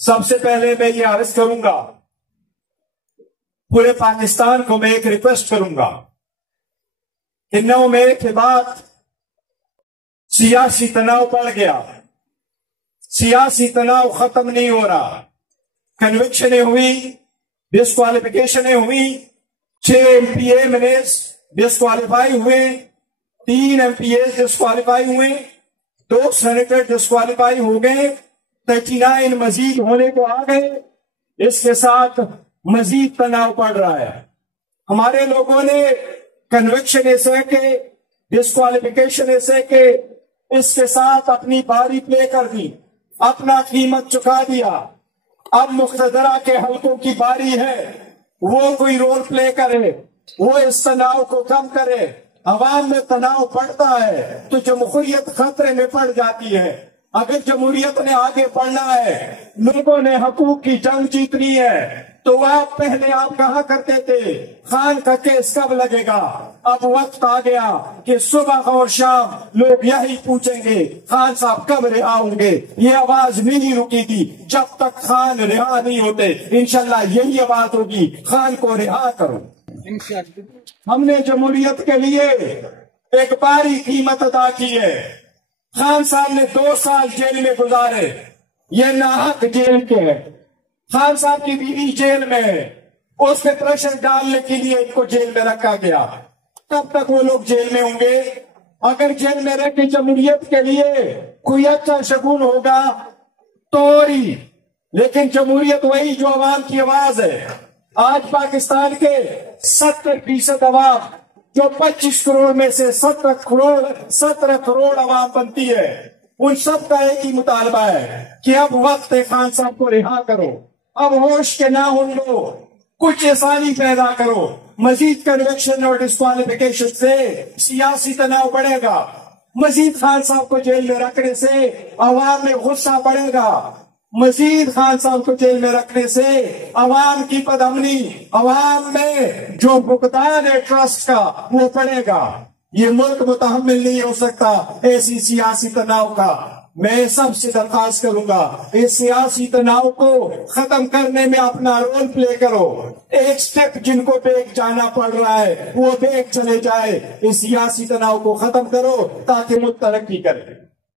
سب سے پہلے میں یہ عرض کروں گا، پورے پاکستان کو میں ایک ریکویسٹ کروں گا کہ 9 مئی کے بعد سیاسی تناؤ بڑھ گیا، سیاسی تناؤ ختم نہیں ہو رہا، کنوکشنیں ہوئی، ڈسکوالیفیکیشنیں ہوئی، 6 MP MNAs ڈسکوالیفائی ہوئے، 3 MPs ڈسکوالیفائی ہوئے، 2 سینیٹر ڈسکوالیفائی ہو گئے، 39 مزید ہونے کو آ گئے۔ اس کے ساتھ مزید تناؤ پڑ رہا ہے۔ ہمارے لوگوں نے کنوکشن ایسے کہ ڈسکوالیفیکیشن ایسے کہ اس کے ساتھ اپنی باری پلے کر دی، اپنا قیمت چکا دیا۔ اب مقتدرہ کے حلقوں کی باری ہے، وہ کوئی رول پلے کرے، وہ اس تناؤ کو کم کرے۔ عوام میں تناؤ بڑھتا ہے تو جمہوریت خطرے میں پڑ جاتی ہے۔ اگر جمہوریت نے آگے بڑھنا ہے، لوگوں نے حقوق کی جنگ جیتنی ہے، تو آپ پہلے کہا کرتے تھے خان کا کیس کب لگے گا؟ اب وقت آ گیا کہ صبح اور شام لوگ یہی پوچھیں گے خان صاحب کب رہا ہوں گے۔ یہ آواز نہیں رکی تھی جب تک خان رہا نہیں ہوتے۔ انشاءاللہ یہی آواز ہوگی، خان کو رہا کرو۔ ہم نے جمہوریت کے لیے ایک باری قیمت ادا کی ہے۔ خان صاحب نے 2 سال جیل میں گزارے، یہ ناحق جیل کے ہے۔ خان صاحب کی بیوی جیل میں ہے، اس پہ پریشر ڈالنے کے لیے ان کو جیل میں رکھا گیا۔ کب تک وہ لوگ جیل میں ہوں گے؟ اگر جیل میں رہ کے جمہوریت کے لیے کوئی اچھا شگون ہوگا تو ہی، لیکن جمہوریت وہی جو عوام کی آواز ہے۔ آج پاکستان کے 70% عوام، جو 25 کروڑ میں سے 17 کروڑ عوام بنتی ہے، ان سب کا ایک ہی مطالبہ ہے کہ اب وقت ہے خان صاحب کو رہا کرو۔ اب ہوش کے نہ ہن لو، کچھ آسانی پیدا کرو۔ مزید کنوکشن اور ڈسکوالیفیکیشن سے سیاسی تناؤ بڑھے گا، مزید خان صاحب کو جیل میں رکھنے سے عوام میں غصہ بڑھے گا، مزید خان صاحب کو جیل میں رکھنے سے عوام کی بدامنی، عوام میں جو فقدان ہے ٹرسٹ کا، وہ پڑے گا۔ یہ ملک متحمل نہیں ہو سکتا ایسی سیاسی تناؤ کا۔ میں سب سے درخواست کروں گا اس سیاسی تناؤ کو ختم کرنے میں اپنا رول پلے کرو۔ ایک سٹیپ جن کو بیک جانا پڑ رہا ہے وہ بیک چلے جائے۔ اس سیاسی تناؤ کو ختم کرو تاکہ ملک ترقی کرے۔